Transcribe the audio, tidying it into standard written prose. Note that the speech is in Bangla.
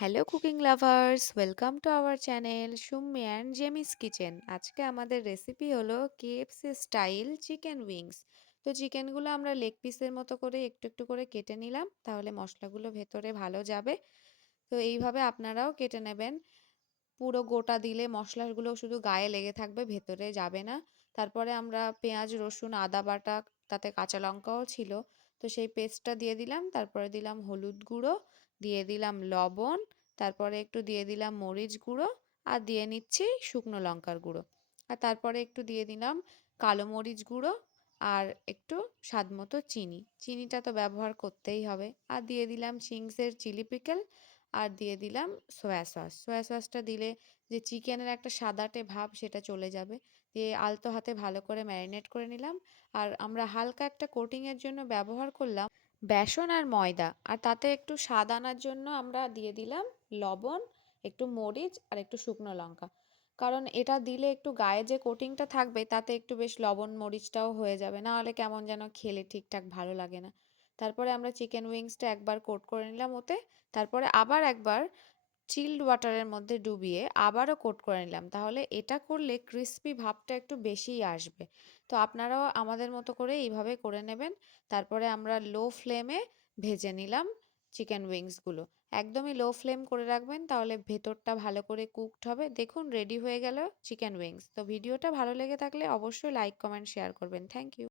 Hello cooking lovers, welcome to our channel Summi and Jemis kitchen. আজকে আমাদের রেসিপি হলো কেএফসি স্টাইল চিকেন উইংস। তো চিকেনগুলো আমরা লেগ পিসের মতো করে একটু একটু করে কেটে নিলাম, তাহলে মশলাগুলো ভেতরে ভালো যাবে। তো এইভাবে আপনারাও কেটে নেবেন। পুরো গোটা দিলে মশলাগুলো শুধু গায়ে লেগে থাকবে, ভেতরে যাবে না। তারপরে আমরা পেঁয়াজ রসুন আদা বাটা, তাতে কাঁচা লঙ্কাও ছিল, তো সেই পেস্টটা দিয়ে দিলাম। তারপরে দিলাম হলুদ গুঁড়ো, দিয়ে দিলাম লবণ, তারপরে একটু দিয়ে দিলাম মরিচ গুঁড়ো, আর দিয়ে নিচ্ছি শুকনো লঙ্কার গুঁড়ো। আর তারপরে একটু দিয়ে দিলাম কালো মরিচ গুঁড়ো, আর একটু স্বাদ মতো চিনি। চিনিটা তো ব্যবহার করতেই হবে। আর দিয়ে দিলাম চিংসের চিলি পিকল, আর দিয়ে দিলাম সয়া সস। সয়া সসটা দিলে যে চিকেনের একটা সাদাটে ভাব সেটা চলে যাবে। দিয়ে আলতো হাতে ভালো করে ম্যারিনেট করে নিলাম। আর আমরা হালকা একটা কোটিংয়ের জন্য ব্যবহার করলাম বেসন আর ময়দা। আর তাতে একটু স্বাদ আনার জন্য আমরা দিয়ে দিলাম লবণ, একটু মরিচ আর একটু শুকনো লঙ্কা। কারণ এটা দিলে একটু গায়ে যে কোটিংটা থাকবে তাতে একটু বেশ লবণ মরিচটাও হয়ে যাবে, না হলে কেমন যেন খেলে ঠিকঠাক ভালো লাগে না। তারপরে আমরা চিকেন উইংসটা একবার কোট করে নিলাম ওতে। তারপরে আবার একবার চিল্ড ওয়াটারের মধ্যে ডুবিয়ে আবারও কোট করে নিলাম। তাহলে এটা করলে ক্রিস্পি ভাবটা একটু বেশিই আসবে। তো আপনারাও আমাদের মতো করে এইভাবে করে নেবেন। তারপরে আমরা লো ফ্লেমে ভেজে নিলাম চিকেন উইংসগুলো। একদমই লো ফ্লেম করে রাখবেন, তাহলে ভেতরটা ভালো করে কুকড হবে। দেখুন রেডি হয়ে গেল চিকেন উইংস। তো ভিডিওটা ভালো লেগে থাকলে অবশ্যই লাইক কমেন্ট শেয়ার করবেন। Thank you.